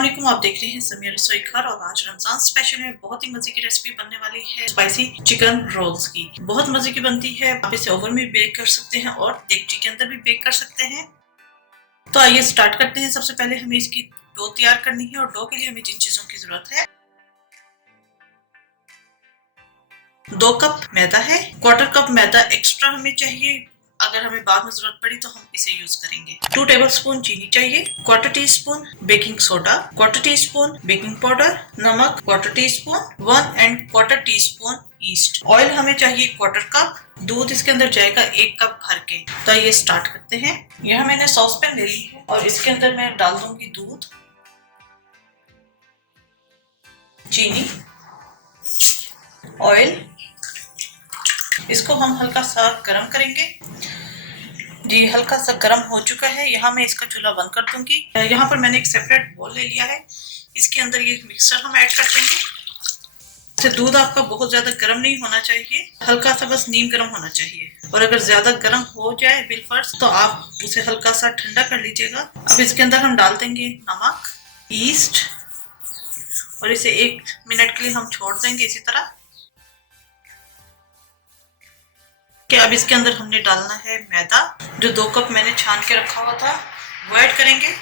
अस्सलाम वालेकुम, आप देख रहे हैं समीर रसोई घर और आज रमजान स्पेशल में बहुत ही मजे की रेसिपी बनने वाली है स्पाइसी चिकन रोल्स की। बहुत मजे की बनती है। आप इसे ओवन में बेक कर सकते हैं और देगची के अंदर भी बेक कर सकते हैं। तो आइए स्टार्ट करते हैं। सबसे पहले हमें इसकी डो तैयार करनी है और डो के लिए हमें जिन चीजों की जरूरत है, 2 कप मैदा है, 1/4 कप मैदा एक्स्ट्रा हमें चाहिए, अगर हमें बाद में जरूरत पड़ी तो हम इसे यूज करेंगे। 2 टेबलस्पून चीनी चाहिए, 1/4 teaspoon baking soda, 1/4 teaspoon baking powder, नमक 1/4 टीस्पून, 1¼ टीस्पून ईस्ट। ऑयल हमें चाहिए 1/4 कप, दूध इसके अंदर जाएगा 1 कप भर के। तो ये स्टार्ट करते हैं। यह मैंने सॉस पैन ले ली है और इसके अंदर मैं डाल दूंगी दूध, चीनी, ऑयल। इसको हम हल्का सा गर्म करेंगे। जी हल्का सा गर्म हो चुका है। यहाँ मैं इसका चूल्हा बंद कर दूंगी। यहाँ पर मैंने एक सेपरेट बोल ले लिया है, इसके अंदर ये मिक्सर हम ऐड कर देंगे। दूध आपका बहुत ज्यादा गर्म नहीं होना चाहिए, हल्का सा बस नीम गर्म होना चाहिए। और अगर ज्यादा गर्म हो जाए बिलफर्ज तो आप उसे हल्का सा ठंडा कर लीजिएगा। अब इसके अंदर हम डाल देंगे नमक, ईस्ट और इसे 1 मिनट के लिए हम छोड़ देंगे इसी तरह। अब इसके अंदर हमने डालना है मैदा, जो 2 कप मैंने छान के रखा हुआ था वो ऐड करेंगे।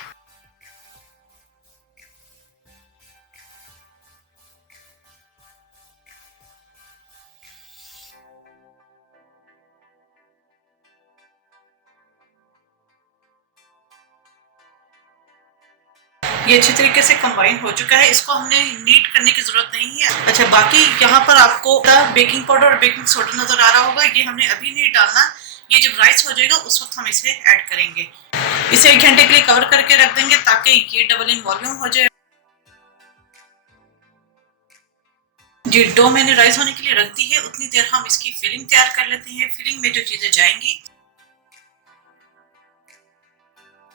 ये अच्छी तरीके से कंबाइन हो चुका है। इसको हमने नीट करने की जरूरत नहीं है। अच्छा, बाकी यहाँ पर आपको बेकिंग पाउडर और बेकिंग सोडा नजर आ रहा होगा, ये हमने अभी नहीं डालना। ये जब राइस हो जाएगा उस वक्त हम इसे ऐड करेंगे। इसे 1 घंटे के लिए कवर करके रख देंगे ताकि ये डबल इन वॉल्यूम हो जाए। जी डो मैंने राइस होने के लिए रख दी है। उतनी देर हम इसकी फिलिंग तैयार कर लेते हैं। फिलिंग में जो चीजें जाएंगी,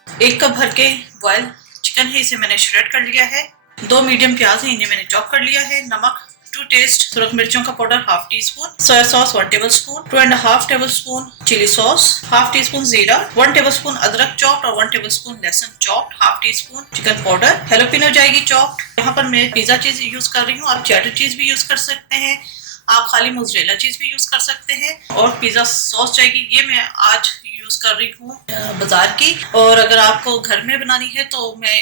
1 कप भर के बॉयल चिकन है, इसे मैंने श्रेड कर लिया है। 2 मीडियम प्याज है, इन्हें मैंने चॉप कर लिया है। नमक टू टेस्ट, सुरख मिर्चों का powder 1/2 teaspoon, soya sauce 1 tablespoon, 2½ tablespoon chili sauce, 1/2 teaspoon जीरा, 1 टेबलस्पून अदरक चॉप्ड और 1 टेबलस्पून लहसुन chopped, 1/2 teaspoon chicken powder, jalapeno जाएगी चॉप्ड। यहाँ पर मैं पिज्जा चीज यूज कर रही हूँ, आप चेडर चीज भी यूज कर सकते हैं, आप खाली मोज़रेला चीज भी यूज कर सकते हैं। और पिज्जा सॉस जाएगी, ये मैं आज यूज कर रही हूँ बाजार की। और अगर आपको घर में बनानी है तो मैं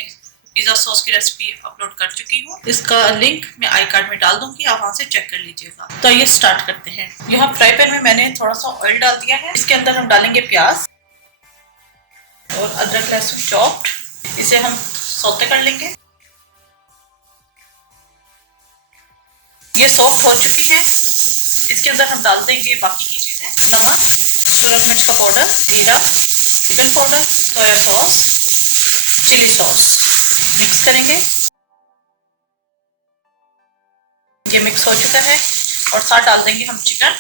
पिज्जा सॉस की रेसिपी अपलोड कर चुकी हूँ, इसका लिंक मैं आई कार्ड में डाल दूंगी, आप वहां से चेक कर लीजिएगा। तो ये स्टार्ट करते हैं। यहाँ फ्राई पैन में मैंने थोड़ा सा ऑयल डाल दिया है। इसके अंदर हम डालेंगे प्याज और अदरक लहसुन चॉप्ड, इसे हम सौते कर लेंगे। ये सॉफ्ट हो चुकी है। इसके अंदर हम डाल देंगे बाकी की चीजें, नमक, सुरख मिर्च का पाउडर, जीरा, chicken powder, soya sauce, chili sauce. Mix करेंगे। ये मिक्स हो चुका है और साथ डाल देंगे हम चिकन,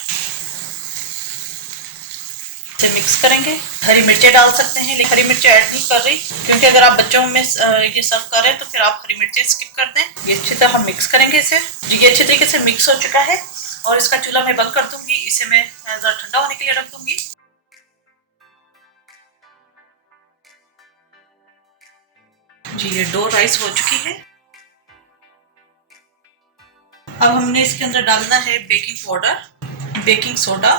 इसे मिक्स करेंगे। हरी मिर्चें डाल सकते हैं, लेकिन हरी मिर्चें ऐड नहीं कर रही क्योंकि अगर आप बच्चों में ये सर्व कर रहे हैं तो फिर आप हरी मिर्चें स्किप कर दें। ये अच्छी तरह हम मिक्स करेंगे इसे। ये अच्छी तरीके से मिक्स हो चुका है और इसका चूल्हा मैं बंद कर दूंगी। इसे मैं जरा ठंडा होने के लिए रख दूंगी। जी ये डो राइस हो चुकी है। अब हमने इसके अंदर डालना है baking powder, baking soda.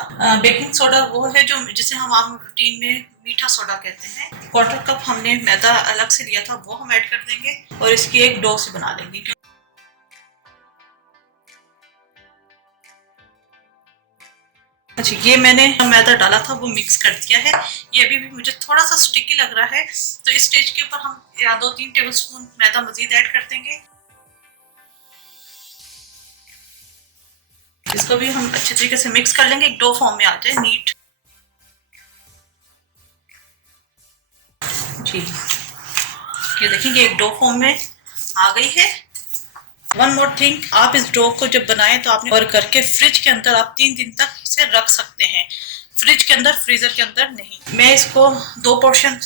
Baking soda वो है जो जिसे हम आम रूटीन में मीठा सोडा कहते हैं। 1/4 कप हमने मैदा अलग से लिया था, वो हम ऐड कर देंगे और इसकी एक डो से बना लेंगे। अच्छा, ये मैंने मैदा डाला था वो मिक्स कर दिया है। ये अभी भी मुझे थोड़ा सा स्टिकी लग रहा है, तो इस स्टेज के ऊपर हम 2-3 टेबलस्पून मैदा मजीद ऐड कर देंगे। इसको भी हम अच्छे तरीके से मिक्स कर लेंगे, एक डो फॉर्म में आ जाए नीट। जी ये देखिए एक डो फॉर्म में आ गई है। वन मोर थिंग, आप इस डो को जब बनाएं तो आपने और करके फ्रिज के अंदर आप 3 दिन तक इसे रख सकते हैं, फ्रिज के अंदर, फ्रीजर के अंदर नहीं। मैं इसको 2 पोर्शन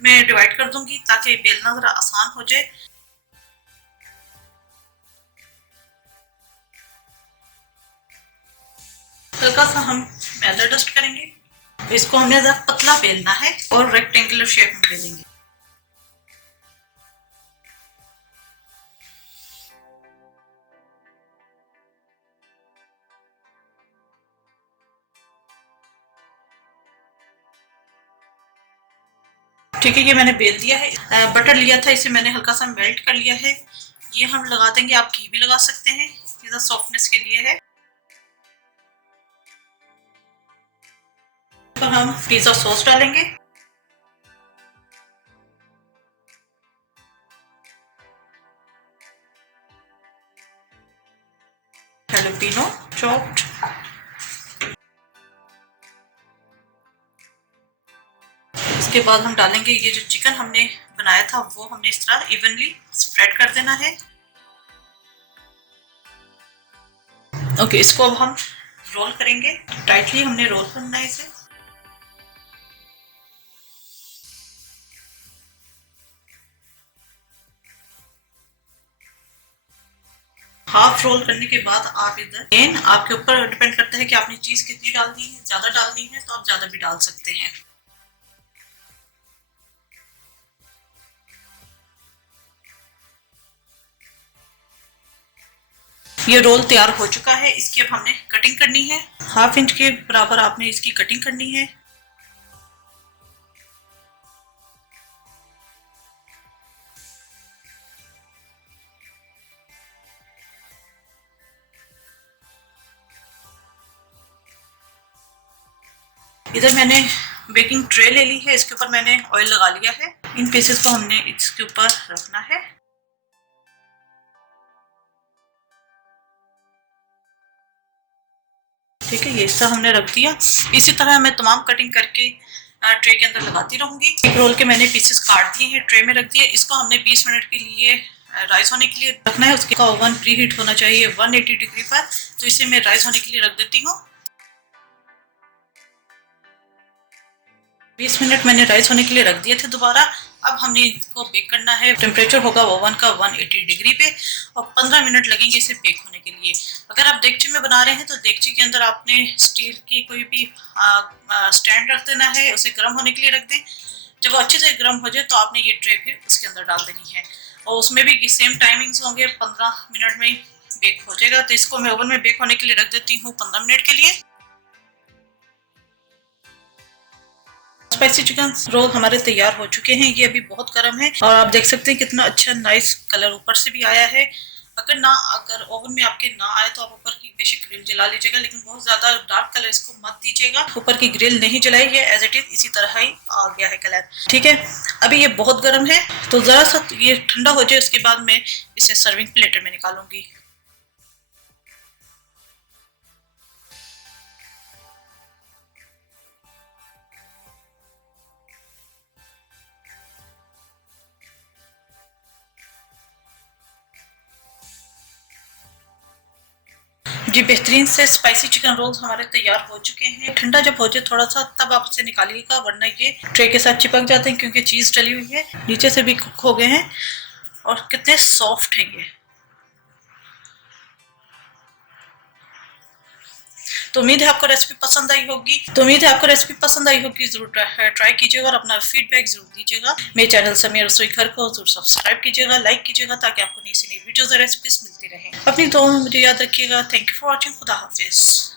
में डिवाइड कर दूंगी ताकि बेलना जरा आसान हो जाए। हल्का सा हम मैदा डस्ट करेंगे। इसको हमने जरा पतला बेलना है और रेक्टेंगुलर शेप में बेलेंगे। ठीक है, ये मैंने बेल दिया है। बटर लिया था, इसे मैंने हल्का सा मेल्ट कर लिया है। ये हम लगा देंगे, आप घी भी लगा सकते हैं, ये सॉफ्टनेस के लिए है। तो हम पिज्जा सॉस डालेंगे, हैलोपिनो चॉप्ड, इसके बाद हम डालेंगे ये जो चिकन हमने बनाया था, वो हमने इस तरह इवनली स्प्रेड कर देना है। ओके, इसको अब हम रोल करेंगे, टाइटली हमने रोल करना है इसे। हाफ रोल करने के बाद आप इधर आपके ऊपर डिपेंड करता है कि आपने चीज कितनी डालनी है। ज्यादा डालनी है तो आप ज्यादा भी डाल सकते हैं। ये रोल तैयार हो चुका है, इसकी अब हमने कटिंग करनी है। 1/2 इंच के बराबर आपने इसकी कटिंग करनी है। इधर मैंने बेकिंग ट्रे ले ली है, इसके ऊपर मैंने ऑयल लगा लिया है। इन पीसेस को हमने इसके ऊपर रखना है। ठीक है, ये इस तरह हमने रख दिया। इसी तरह मैं तमाम कटिंग करके ट्रे के अंदर लगाती रहूंगी। एक रोल के मैंने पीसेस काट दिए हैं, ट्रे में रख दिए। इसको हमने 20 मिनट के लिए राइस होने के लिए रखना है। उसका ओवन प्री हीट होना चाहिए 180 डिग्री पर। तो इसे मैं राइस होने के लिए रख देती हूँ। 20 मिनट मैंने राइस होने के लिए रख दिए थे दोबारा। अब हमने इसको बेक करना है। टेम्परेचर होगा ओवन का 180 डिग्री पे और 15 मिनट लगेंगे इसे बेक होने के लिए। अगर आप देगची में बना रहे हैं तो देगची के अंदर आपने स्टील की कोई भी स्टैंड रख देना है, उसे गर्म होने के लिए रख दें। जब वो अच्छे से गर्म हो जाए तो आपने ये ट्रे फिर उसके अंदर डाल देनी है और उसमें भी सेम टाइमिंग्स होंगे, 15 मिनट में बेक हो जाएगा। तो इसको मैं ओवन में बेक होने के लिए रख देती हूँ 15 मिनट के लिए। स्पाइसी चिकन रोल हमारे तैयार हो चुके हैं। ये अभी बहुत गर्म है और आप देख सकते हैं कितना अच्छा नाइस कलर ऊपर से भी आया है। अगर ओवन में आपके ना आए तो आप ऊपर की बेशक ग्रिल जला लीजिएगा, लेकिन बहुत ज्यादा डार्क कलर इसको मत दीजिएगा। ऊपर की ग्रिल नहीं जलाई, ये एज इट इज इसी तरह ही आ गया है कलर। ठीक है, अभी ये बहुत गर्म है तो जरा सा ये ठंडा हो जाए, उसके बाद मैं इसे सर्विंग प्लेटर में निकालूंगी। जी, बेहतरीन से स्पाइसी चिकन रोल्स हमारे तैयार हो चुके हैं। ठंडा जब हो जाए थोड़ा सा तब आप इसे निकालिएगा, वरना ये ट्रे के साथ चिपक जाते हैं क्योंकि चीज़ डली हुई है। नीचे से भी कुक हो गए हैं और कितने सॉफ्ट है ये। तो उम्मीद है आपको रेसिपी पसंद आई होगी। जरूर ट्राई कीजिएगा और अपना फीडबैक जरूर दीजिएगा। मेरे चैनल समीर रसोई घर को जरूर सब्सक्राइब कीजिएगा, लाइक कीजिएगा, ताकि आपको नई से नई वीडियोस और रेसिपीज मिलती रहे। अपनी दुआओं में मुझे याद रखिएगा। Thank you for watching. खुदा हाफिज।